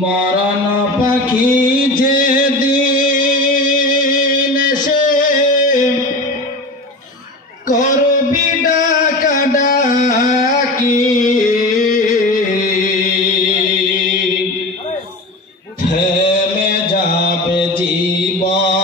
মরণ পাখি যে দিন সে করবি ডাকা ডাকি। থেমে যাবে জীবন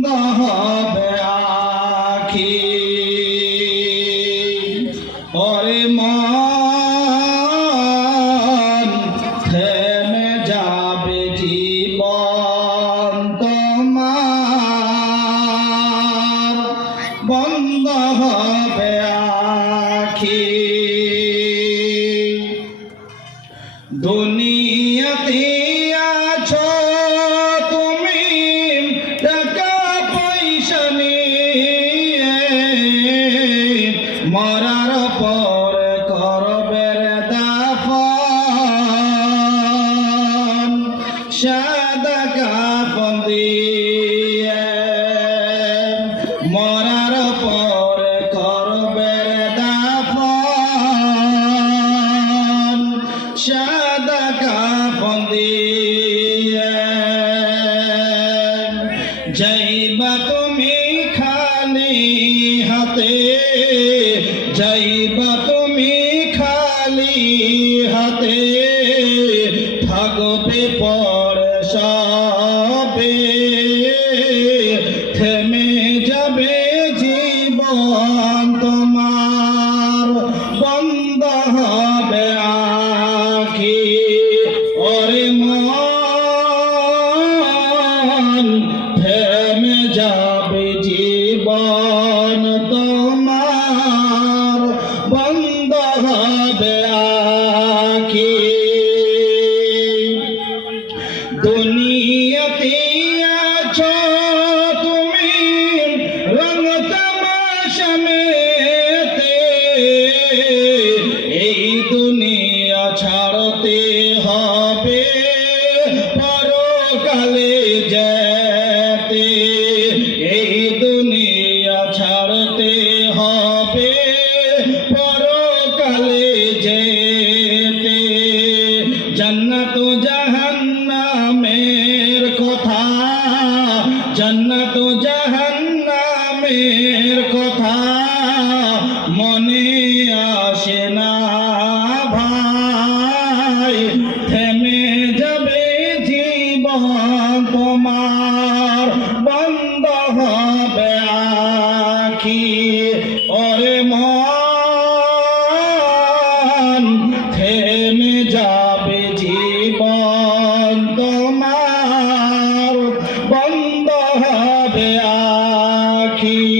আখি পরে মন থেমে যাবে জীবন তোমার। বন্ধ হবে আখি। মরার পর করবে দাফন। সাদা কাফন দিয়ে মরার পর করবে দাফন। সাদা কাফন দিয়ে হাতে যাইবা তুমি খালি হাতে, থাকবে পর সবে, থেমে যাবে জীবন তোমার, বন্ধ হবে আখি। ওরে মন, থেমে যাবে জীবন আখি দুনিয়াতে আছো তুমি রঙ তামাশা মেতে। এই দুনিয়া ছাড়তে জান্নাত জাহান্নামের কথা মনে আসে না ভাই। থেমে যাবে জীবন তোমার বন্ধ হবে আখি। পাখি